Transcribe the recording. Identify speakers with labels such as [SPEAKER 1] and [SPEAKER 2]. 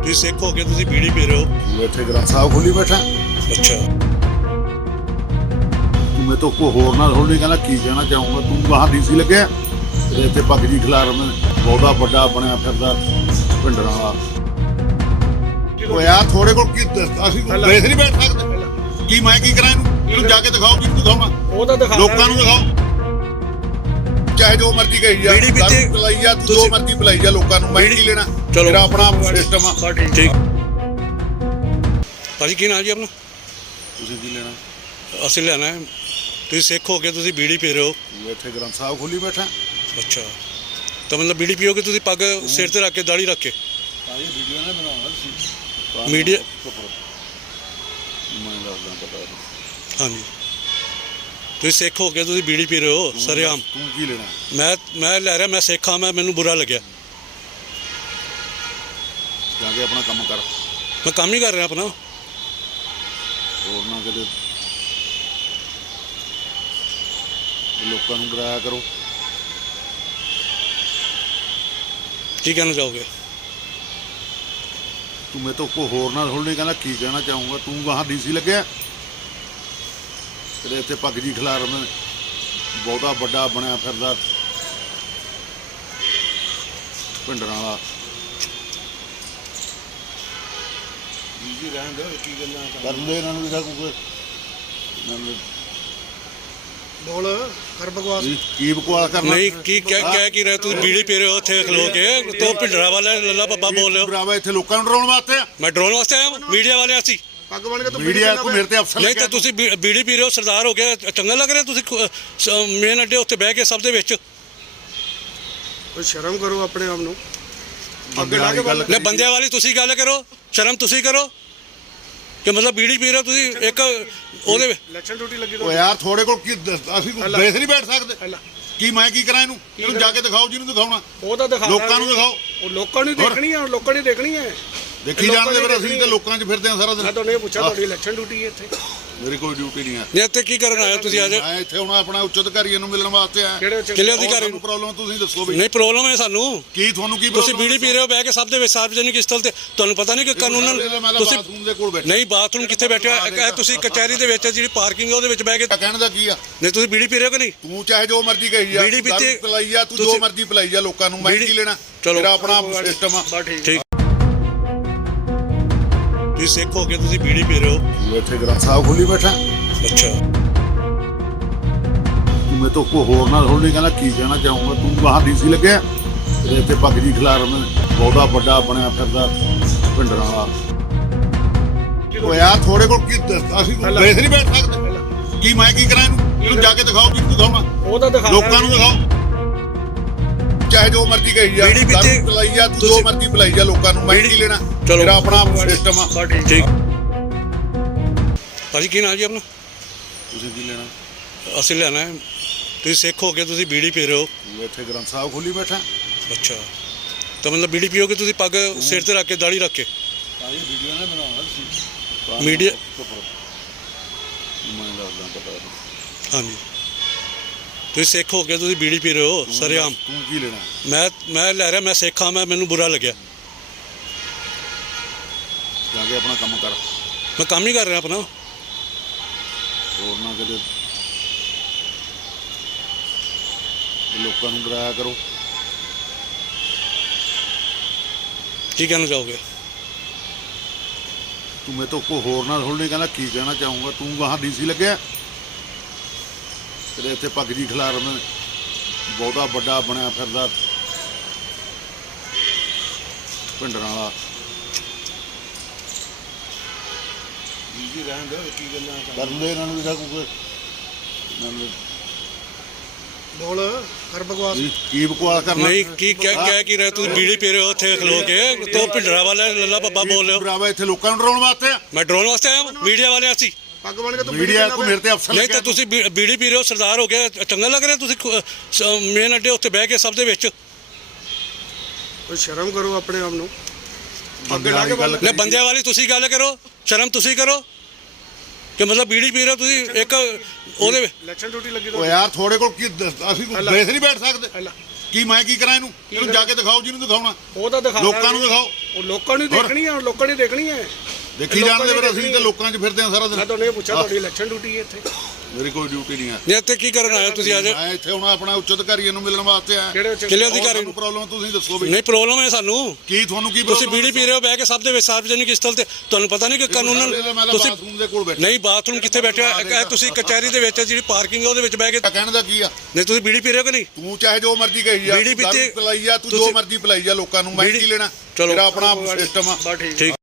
[SPEAKER 1] ਤੁਸੀਂ ਸਿੱਖ ਹੋ ਕੇ ਤੁਸੀਂ ਬੀੜੀ ਪੀ ਰਹੇ ਹੋ।
[SPEAKER 2] ਇੱਥੇ ਗ੍ਰੰਥ ਸਾਹਿਬ ਖੋਲੀ ਬੈਠਾ।
[SPEAKER 1] ਅੱਛਾ,
[SPEAKER 2] ਤੂੰ ਮੈਂ ਤੋਂ ਕੋ ਹੋਰ ਨਾਲ ਹੋਣੀ ਕਹਿੰਦਾ ਕੀ ਕਹਿਣਾ ਚਾਹੂੰਗਾ। ਤੂੰ ਬਾਹਰ ਡੀਸੀ ਲੱਗਿਆ ਤੇ ਇੱਥੇ ਪੱਗ ਜੀ ਖਿਲਾਰ ਮੈਂ ਬਹੁਤਾ ਵੱਡਾ ਬਣਿਆ ਫਿਰਦਾ ਪਿੰਡਰਾਂ ਵਾਲਾ। ਉਹ ਯਾਰ ਥੋੜੇ ਕੋਲ ਕੀ ਅਸੀਂ ਦੇਖ ਨਹੀਂ ਬੈਠ ਸਕਦੇ ਕੀ ਮੈਂ ਕੀ ਕਰਾਂ ਇਹਨੂੰ ਜਾ ਕੇ ਦਿਖਾਓ ਕਿਹਨੂੰ ਦਿਖਾਉਣਾ।
[SPEAKER 3] ਉਹ ਤਾਂ ਦਿਖਾ
[SPEAKER 2] ਲੋਕਾਂ ਨੂੰ ਦਿਖਾਓ ਚਾਹੇ ਜੋ ਮਰਜ਼ੀ ਕਹੀ ਜਾ ਦਾਰੂ ਪਿਲਾਈ ਜਾ ਤੂੰ ਜੋ ਮਰਜ਼ੀ ਪਿਲਾਈ ਜਾ ਲੋਕਾਂ ਨੂੰ। ਮੈਂ ਕੀ ਲੈਣਾ ਮੇਰਾ ਆਪਣਾ ਸਿਸਟਮ ਆ।
[SPEAKER 1] ਠੀਕ ਭਾਜੀ ਕੀ ਨਾਂ ਜੀ ਆਪਣਾ?
[SPEAKER 2] ਤੁਸੀਂ ਕੀ ਲੈਣਾ?
[SPEAKER 1] ਅਸੀਂ ਲੈਣਾ ਹੈ। ਤੁਸੀਂ ਸਿੱਖ ਹੋ ਕੇ ਤੁਸੀਂ ਬੀੜੀ ਪੀ ਰਹੇ ਹੋ।
[SPEAKER 2] ਇੱਥੇ ਗ੍ਰੰਥ ਸਾਹਿਬ ਖੋਲੀ ਬੈਠਾ।
[SPEAKER 1] ਅੱਛਾ, ਤਾਂ ਮਤਲਬ ਬੀੜੀ ਪੀਓਗੇ ਤੁਸੀਂ ਪੱਗ ਸਿਰ ਤੇ ਰੱਖ ਕੇ ਦਾੜੀ ਰੱਖ ਕੇ?
[SPEAKER 2] ਵੀਡੀਓ ਨਾ ਬਣਾਉਣਾ ਤੁਸੀਂ
[SPEAKER 1] ਮੀਡੀਆ
[SPEAKER 2] ਮੈਂ ਦੱਸਦਾ ਪਤਾ।
[SPEAKER 1] ਹਾਂਜੀ, ਤੁਸੀਂ ਸਿੱਖ ਹੋ ਕੇ ਤੁਸੀਂ ਬੀੜੀ ਪੀ ਰਹੇ ਹੋ ਸਰੇਆਮ।
[SPEAKER 2] ਤੂੰ ਕੀ ਲੈਣਾ?
[SPEAKER 1] ਮੈਂ ਲੈ ਰਿਹਾ, ਮੈਂ ਸਿੱਖ ਹਾਂ, ਮੈਨੂੰ ਬੁਰਾ ਲੱਗਿਆ।
[SPEAKER 2] ਜਾ ਕੇ ਆਪਣਾ ਕੰਮ ਕਰ।
[SPEAKER 1] ਮੈਂ ਕੰਮ ਹੀ ਕਰ ਰਿਹਾ ਆਪਣਾ।
[SPEAKER 2] ਹੋਰ ਨਾ ਕਿਤੇ ਲੋਕਾਂ ਨੂੰ ਡਰਾਇਆ ਕਰੋ।
[SPEAKER 1] ਕੀ ਕਹਿਣਾ ਚਾਹੋਗੇ?
[SPEAKER 2] ਤੂੰ ਮੈਂ ਤੋਂ ਕੋ ਹੋਰ ਨਾਲ ਹੋਣੀ ਕਹਿੰਦਾ ਕੀ ਕਹਿਣਾ ਚਾਹੂੰਗਾ। ਤੂੰ ਬਾਹਰ ਡੀਸੀ ਲੱਗਿਆ ਤੇ ਇੱਥੇ ਪੱਗ ਜੀ ਖਿਲਾਰ ਮੈਂ ਬਹੁਤਾ ਵੱਡਾ ਬਣਿਆ ਫਿਰਦਾ ਪਿੰਡਰਾਂ ਵਾਲਾ। ਜੀ ਰਹਿਣ ਦੇ ਕੀ ਗੱਲਾਂ ਕਰ ਲੈ ਇਹਨਾਂ ਨੂੰ ਵੀ ਕੋਈ
[SPEAKER 3] ਬੋਲ ਕਰ ਬਕਵਾਸ।
[SPEAKER 2] ਕੀ ਬਕਵਾਸ ਕਰਨਾ?
[SPEAKER 1] ਨਹੀਂ ਕੀ ਕਹਿ ਕੀ ਰਹੇ ਤੁਸੀਂ? ਬੀੜੀ ਪੀ ਰਹੇ ਹੋ ਉੱਥੇ ਖਲੋ ਕੇ ਤੇ ਭਿੰਡਰਾ ਵਾਲਾ ਲੱਲਾ ਬੱਬਾ ਬੋਲ ਰਹੇ ਹੋ।
[SPEAKER 2] ਬਰਾਵਾ ਇੱਥੇ ਲੋਕਾਂ ਨੂੰ ਡਰਾਉਣ ਵਾਸਤੇ ਆ।
[SPEAKER 1] ਮੈਂ ਡਰੋਨ ਵਾਸਤੇ ਆਇਆ ਮੀਡੀਆ ਵਾਲੇ ਅਸੀਂ।
[SPEAKER 3] ਪੱਗ ਬਣ ਕੇ ਤੂੰ
[SPEAKER 2] ਮੀਡੀਆ ਕੋ ਮੇਰੇ ਤੇ ਅਫਸਰ
[SPEAKER 1] ਨਹੀਂ ਤਾਂ ਤੁਸੀਂ ਬੀੜੀ ਪੀ ਰਹੇ ਹੋ, ਸਰਦਾਰ ਹੋ ਗਿਆ, ਚੰਗਾ ਲੱਗ ਰਿਹਾ ਤੁਸੀਂ ਮੇਨ ਅੱਡੇ ਉੱਤੇ ਬਹਿ ਕੇ ਸਭ ਦੇ ਵਿੱਚ?
[SPEAKER 3] ਕੋਈ ਸ਼ਰਮ ਕਰੋ ਆਪਣੇ ਆਪ ਨੂੰ।
[SPEAKER 2] ਅੱਗੇ ਲਾ ਕੇ ਗੱਲ
[SPEAKER 1] ਨਹੀਂ ਬੰਦਿਆਂ ਵਾਲੀ ਤੁਸੀਂ ਗੱਲ ਕਰੋ, ਸ਼ਰਮ ਤੁਸੀਂ ਕਰੋ ਕਿ ਮਤਲਬ ਬੀੜੀ ਪੀ ਰਹੇ ਹੋ ਤੁਸੀਂ ਇੱਕ ਉਹਦੇ
[SPEAKER 3] ਇਲੈਕਸ਼ਨ ਡਿਊਟੀ ਲੱਗੀ
[SPEAKER 2] ਉਹ ਯਾਰ ਥੋੜੇ ਕੋਲ ਕੀ ਅਸੀਂ ਦੇਖ ਨਹੀਂ ਬੈਠ ਸਕਦੇ ਕੀ ਮੈਂ ਕੀ ਕਰਾਂ ਇਹਨੂੰ ਜਾ ਕੇ ਦਿਖਾਓ ਜਿਹਨੂੰ ਦਿਖਾਉਣਾ।
[SPEAKER 3] ਉਹ ਤਾਂ ਦਿਖਾ
[SPEAKER 2] ਲੋਕਾਂ ਨੂੰ ਦਿਖਾਓ।
[SPEAKER 3] ਉਹ ਲੋਕਾਂ ਨੂੰ ਦੇਖਣੀ ਆ, ਲੋਕਾਂ ਨੇ ਦੇਖਣੀ ਹੈ।
[SPEAKER 2] ਦੇਖੀ ਜਾਣਦੇ ਫਿਰ ਅਸੀਂ ਤਾਂ ਲੋਕਾਂ 'ਚ ਫਿਰਦੇ ਆ ਸਾਰਾ ਦਿਨ।
[SPEAKER 3] ਮੈਂ ਤੁਹਾਨੂੰ ਇਹ ਪੁੱਛਿਆ ਤੁਹਾਡੀ ਇਲੈਕਸ਼ਨ ਡਿਊਟੀ ਹੈ ਇੱਥੇ?
[SPEAKER 2] ਮੇਰੀ ਕੋਈ ਡਿਊਟੀ ਨਹੀਂ ਹੈ।
[SPEAKER 1] ਨਹੀਂ ਇੱਥੇ ਕੀ ਕਰਨ ਆਏ ਤੁਸੀਂ ਅੱਜ?
[SPEAKER 2] ਮੈਂ ਇੱਥੇ ਹੁਣ ਆਪਣਾ ਉੱਚ ਅਧਿਕਾਰੀਆਂ ਨੂੰ ਮਿਲਣ ਵਾਸਤੇ ਆਇਆ।
[SPEAKER 1] ਕਿਹੜੇ ਅਧਿਕਾਰੀ ਨੂੰ?
[SPEAKER 2] ਪ੍ਰੋਬਲਮ ਤੁਸੀਂ ਦੱਸੋ ਵੀ।
[SPEAKER 1] ਨਹੀਂ ਪ੍ਰੋਬਲਮ ਹੈ ਸਾਨੂੰ।
[SPEAKER 2] ਕੀ ਤੁਹਾਨੂੰ ਕੀ
[SPEAKER 1] ਤੁਸੀਂ ਬੀੜੀ ਪੀ ਰਹੇ ਹੋ ਬਹਿ ਕੇ ਸਭ ਦੇ ਵਿੱਚ ਸਾਰਵਜਨਿਕ ਸਥਲ ਤੇ, ਤੁਹਾਨੂੰ ਪਤਾ ਨਹੀਂ ਕਿ ਕਾਨੂੰਨ ਤੁਸੀਂ
[SPEAKER 2] ਬਾਥਰੂਮ ਦੇ ਕੋਲ ਬੈਠੇ
[SPEAKER 1] ਨਹੀਂ ਬਾਥਰੂਮ ਕਿੱਥੇ ਬੈਠੇ ਹੋ ਤੁਸੀਂ? ਕਚਹਿਰੀ ਦੇ ਵਿੱਚ ਜਿਹੜੀ ਪਾਰਕਿੰਗ ਹੈ ਉਹਦੇ ਵਿੱਚ ਬਹਿ ਕੇ
[SPEAKER 2] ਕਹਿਣ ਦਾ ਕੀ ਆ?
[SPEAKER 1] ਨਹੀਂ ਤੁਸੀਂ ਬੀੜੀ ਪੀ ਰਹੇ ਹੋ ਕਿ ਨਹੀਂ?
[SPEAKER 2] ਤੂੰ ਚਾਹੇ ਜੋ ਮਰਜ਼ੀ ਕਹੀ ਜਾ
[SPEAKER 1] ਬੀੜੀ ਪੀਤੀ
[SPEAKER 2] ਪਿਲਾਈ ਜਾ ਤੂੰ ਜੋ ਮਰਜ਼ੀ ਪਿਲਾਈ ਜਾ ਲੋਕਾਂ ਨੂੰ। ਮੈਂ ਕੀ ਲੈਣਾ ਮੇਰਾ ਆਪਣਾ ਸਿਸਟਮ ਆ।
[SPEAKER 1] ਠੀਕ ਤੁਸੀਂ ਸਿੱਖ ਹੋ ਕੇ ਤੁਸੀਂ ਬੀੜੀ ਪੀ ਰਹੇ ਹੋ।
[SPEAKER 2] ਇੱਥੇ ਗ੍ਰੰਥ ਸਾਹਿਬ ਖੋਲੀ ਬੈਠਾ।
[SPEAKER 1] ਅੱਛਾ,
[SPEAKER 2] ਤੂੰ ਮੈਂ ਤੋਂ ਕੋ ਹੋਰ ਨਾਲ ਹੋਣੀ ਕਹਿੰਦਾ ਕੀ ਕਹਿਣਾ ਚਾਹੂੰਗਾ। ਤੂੰ ਬਾਹਰ ਡੀਸੀ ਲੱਗਿਆ ਤੇ ਇੱਥੇ ਪੱਗ ਜੀ ਖਿਲਾਰ ਮੈਂ ਬਹੁਤਾ ਵੱਡਾ ਬਣਿਆ ਫਿਰਦਾ ਪਿੰਡਰਾਂ ਵਾਲਾ। ਉਹ ਯਾਰ ਥੋੜੇ ਕੋਲ ਕੀ ਅਸੀਂ ਦੇਖ ਨਹੀਂ ਬੈਠ ਸਕਦੇ ਕੀ ਮੈਂ ਕੀ ਕਰਾਂ ਇਹਨੂੰ ਜਾ ਕੇ ਦਿਖਾਓ ਕਿਹਨੂੰ ਦਿਖਾਉਣਾ।
[SPEAKER 3] ਉਹ ਤਾਂ ਦਿਖਾ
[SPEAKER 2] ਲੋਕਾਂ ਨੂੰ ਦਿਖਾਓ ਚਾਹੇ ਜੋ ਮਰਜ਼ੀ ਕਹੀ ਜਾ ਦਾਰੂ ਪਿਲਾਈ ਜਾ ਤੂੰ ਜੋ ਮਰਜ਼ੀ ਪਿਲਾਈ ਜਾ ਲੋਕਾਂ ਨੂੰ। ਮੈਂ ਕੀ ਲੈਣਾ ਮੇਰਾ ਆਪਣਾ ਸਿਸਟਮ ਆ।
[SPEAKER 1] ਠੀਕ ਭਾਜੀ ਕੀ ਨਾਂ ਜੀ ਆਪਣਾ?
[SPEAKER 2] ਤੁਸੀਂ ਕੀ ਲੈਣਾ?
[SPEAKER 1] ਅਸੀਂ ਲੈਣਾ ਹੈ। ਤੁਸੀਂ ਸਿੱਖ ਹੋ ਕੇ ਤੁਸੀਂ ਬੀੜੀ ਪੀ ਰਹੇ ਹੋ।
[SPEAKER 2] ਇੱਥੇ ਗ੍ਰੰਥ ਸਾਹਿਬ ਖੋਲੀ ਬੈਠਾ।
[SPEAKER 1] ਅੱਛਾ, ਤਾਂ ਮਤਲਬ ਬੀੜੀ ਪੀਓਗੇ ਤੁਸੀਂ ਪੱਗ ਸਿਰ ਤੇ ਰੱਖ ਕੇ ਦਾੜੀ ਰੱਖ ਕੇ?
[SPEAKER 2] ਵੀਡੀਓ ਨਾ ਬਣਾਉਣਾ ਤੁਸੀਂ
[SPEAKER 1] ਮੀਡੀਆ
[SPEAKER 2] ਮੈਂ ਦੱਸਦਾ ਪਤਾ।
[SPEAKER 1] ਹਾਂਜੀ, ਤੁਸੀਂ ਸਿੱਖ ਹੋ ਕੇ ਤੁਸੀਂ ਬੀੜੀ ਪੀ ਰਹੇ ਹੋ ਸਰੇਆਮ।
[SPEAKER 2] ਤੂੰ ਕੀ ਲੈਣਾ?
[SPEAKER 1] ਮੈਂ ਲੈ ਰਿਹਾ, ਮੈਂ ਸਿੱਖ ਹਾਂ, ਮੈਨੂੰ ਬੁਰਾ ਲੱਗਿਆ।
[SPEAKER 2] ਜਾ ਕੇ ਆਪਣਾ ਕੰਮ ਕਰ।
[SPEAKER 1] ਮੈਂ ਕੰਮ ਹੀ ਕਰ ਰਿਹਾ ਆਪਣਾ।
[SPEAKER 2] ਹੋਰ ਨਾ ਕਿਤੇ ਲੋਕਾਂ ਨੂੰ ਡਰਾਇਆ ਕਰੋ।
[SPEAKER 1] ਕੀ ਕਹਿਣਾ ਚਾਹੋਗੇ?
[SPEAKER 2] ਤੂੰ ਮੈਂ ਤੋਂ ਕੋ ਹੋਰ ਨਾਲ ਹੋਣੀ ਕਹਿੰਦਾ ਕੀ ਕਹਿਣਾ ਚਾਹੂੰਗਾ। ਤੂੰ ਬਾਹਰ ਡੀਸੀ ਲੱਗਿਆ ਤੇ ਇੱਥੇ ਪੱਗ ਜੀ ਖਿਲਾਰ ਮੈਂ ਬਹੁਤਾ ਵੱਡਾ ਬਣਿਆ ਫਿਰਦਾ ਪਿੰਡਰਾਂ ਵਾਲਾ। ਜੀ ਰਹਿਣ ਦੇ ਕੀ ਗੱਲਾਂ ਕਰ ਲੈ ਇਹਨਾਂ ਨੂੰ ਵੀ ਕੋਈ
[SPEAKER 3] ਬੋਲ ਕਰ ਬਕਵਾਸ।
[SPEAKER 2] ਕੀ ਬਕਵਾਸ ਕਰਨਾ?
[SPEAKER 1] ਨਹੀਂ ਕੀ ਕਹਿ ਕੀ ਰਹੇ ਤੁਸੀਂ? ਬੀੜੀ ਪੀ ਰਹੇ ਹੋ ਉੱਥੇ ਖਲੋ ਕੇ ਤੇ ਭਿੰਡਰਾ ਵਾਲਾ ਲੱਲਾ ਬੱਬਾ ਬੋਲ ਰਹੇ ਹੋ।
[SPEAKER 2] ਬਰਾਵਾ ਇੱਥੇ ਲੋਕਾਂ ਨੂੰ ਡਰਾਉਣ ਵਾਸਤੇ ਆ।
[SPEAKER 1] ਮੈਂ ਡਰੋਨ ਵਾਸਤੇ ਆਇਆ ਮੀਡੀਆ ਵਾਲੇ ਅਸੀਂ।
[SPEAKER 3] ਪੱਗ ਬਣ ਕੇ ਤੂੰ
[SPEAKER 2] ਮੀਡੀਆ ਕੋ ਮੇਰੇ ਤੇ ਅਫਸਰ
[SPEAKER 1] ਨਹੀਂ ਤਾਂ ਤੁਸੀਂ ਬੀੜੀ ਪੀ ਰਹੇ ਹੋ, ਸਰਦਾਰ ਹੋ ਗਿਆ, ਚੰਗਾ ਲੱਗ ਰਿਹਾ ਤੁਸੀਂ ਮੇਨ ਅੱਡੇ ਉੱਤੇ ਬਹਿ ਕੇ ਸਭ ਦੇ ਵਿੱਚ?
[SPEAKER 3] ਕੋਈ ਸ਼ਰਮ ਕਰੋ ਆਪਣੇ ਆਪ ਨੂੰ।
[SPEAKER 2] ਅੱਗੇ ਲਾ ਕੇ ਗੱਲ
[SPEAKER 1] ਨਹੀਂ ਬੰਦਿਆਂ ਵਾਲੀ ਤੁਸੀਂ ਗੱਲ ਕਰੋ, ਸ਼ਰਮ ਤੁਸੀਂ ਕਰੋ ਕਿ ਮਤਲਬ ਬੀੜੀ ਪੀ ਰਹੇ ਹੋ ਤੁਸੀਂ ਇੱਕ ਉਹਦੇ
[SPEAKER 3] ਇਲੈਕਸ਼ਨ ਡਿਊਟੀ ਲੱਗੀ
[SPEAKER 2] ਉਹ ਯਾਰ ਥੋੜੇ ਕੋਲ ਕੀ ਅਸੀਂ ਦੇਖ ਨਹੀਂ ਬੈਠ ਸਕਦੇ ਕੀ ਮੈਂ ਕੀ ਕਰਾਂ ਇਹਨੂੰ ਜਾ ਕੇ ਦਿਖਾਓ ਜਿਹਨੂੰ ਦਿਖਾਉਣਾ
[SPEAKER 3] ਉਹ ਤਾਂ ਦਿਖਾ
[SPEAKER 2] ਲੋਕਾਂ ਨੂੰ ਦਿਖਾਓ
[SPEAKER 3] ਉਹ ਲੋਕਾਂ ਨੂੰ ਦੇਖਣੀ ਹੈ ਲੋਕਾਂ ਨੇ ਦੇਖਣੀ ਹੈ
[SPEAKER 2] ਦੇਖੀ ਜਾਣਦੇ ਫਿਰ ਅਸੀਂ ਤਾਂ ਲੋਕਾਂ 'ਚ ਫਿਰਦੇ ਆ ਸਾਰਾ ਦਿਨ
[SPEAKER 3] ਮੈਂ ਤੁਹਾਨੂੰ ਇਹ ਪੁੱਛਿਆ ਤੁਹਾਡੀ ਇਲੈਕਸ਼ਨ ਡਿਊਟੀ ਹੈ ਇੱਥੇ
[SPEAKER 2] ਮੇਰੀ ਕੋਈ ਡਿਊਟੀ ਨਹੀਂ ਹੈ
[SPEAKER 1] ਨਹੀਂ ਇੱਥੇ ਕੀ ਕਰਨ ਆਏ ਹੋ ਤੁਸੀਂ ਅੱਜ
[SPEAKER 2] ਮੈਂ ਇੱਥੇ ਹੁਣ ਆਪਣਾ ਉੱਚ ਅਧਿਕਾਰੀਆਂ ਨੂੰ ਮਿਲਣ ਵਾਸਤੇ ਆਇਆ
[SPEAKER 3] ਕਿਹੜੇ ਉੱਚ
[SPEAKER 1] ਕਿਲੇ ਅਧਿਕਾਰੀ
[SPEAKER 2] ਤੁਹਾਨੂੰ ਪ੍ਰੋਬਲਮ ਤੁਸੀਂ ਦੱਸੋ ਵੀ
[SPEAKER 1] ਨਹੀਂ ਪ੍ਰੋਬਲਮ ਹੈ ਸਾਨੂੰ
[SPEAKER 2] ਕੀ ਤੁਹਾਨੂੰ ਕੀ
[SPEAKER 1] ਤੁਸੀਂ
[SPEAKER 2] problem
[SPEAKER 1] ਬੀੜੀ ਪੀ ਰਹੇ ਹੋ ਬਹਿ ਕੇ ਸਭ ਦੇ ਵਿੱਚ ਸਾਰਵਜਨਿਕ ਸਥਲ ਤੇ ਤੁਹਾਨੂੰ ਪਤਾ ਨਹੀਂ ਕਿ ਕਾਨੂੰਨ ਤੁਸੀਂ
[SPEAKER 2] ਬਾਥਰੂਮ ਦੇ ਕੋਲ ਬੈਠੇ
[SPEAKER 1] ਨਹੀਂ ਬਾਥਰੂਮ ਕਿੱਥੇ ਬੈਠੇ ਹੋ ਇਹ ਤੁਸੀਂ ਕਚਹਿਰੀ ਦੇ ਵਿੱਚ ਜਿਹੜੀ ਪਾਰਕਿੰਗ ਹੈ ਉਹਦੇ ਵਿੱਚ ਬਹਿ ਕੇ
[SPEAKER 2] ਕਹਿਣ ਦਾ ਕੀ ਆ
[SPEAKER 1] ਨਹੀਂ ਤੁਸੀਂ ਬੀੜੀ ਪੀ ਰਹੇ ਹੋ ਕਿ ਨਹੀਂ
[SPEAKER 2] ਤੂੰ ਚਾਹੇ ਜੋ ਮਰਜ਼ੀ ਕਹੀ ਜਾ
[SPEAKER 1] ਬੀੜੀ
[SPEAKER 2] ਤੂੰ ਦਾਰੂ
[SPEAKER 1] ਪੀਤੀ-
[SPEAKER 2] ਪਿਲਾਈ ਜਾ ਤੂੰ ਜੋ
[SPEAKER 1] ਤੁਸੀਂ-
[SPEAKER 2] ਮਰਜ਼ੀ ਪਿਲਾਈ ਜਾ ਲੋਕਾਂ ਨੂੰ ਮੈਂ
[SPEAKER 1] ਬੀੜੀ-
[SPEAKER 2] ਕੀ ਲੈਣਾ
[SPEAKER 1] ਚਲੋ।
[SPEAKER 2] ਮੇਰਾ ਆਪਣਾ ਸਿਸਟਮ ਆ
[SPEAKER 3] ਬਸ ਠੀਕ
[SPEAKER 1] ਠੀਕ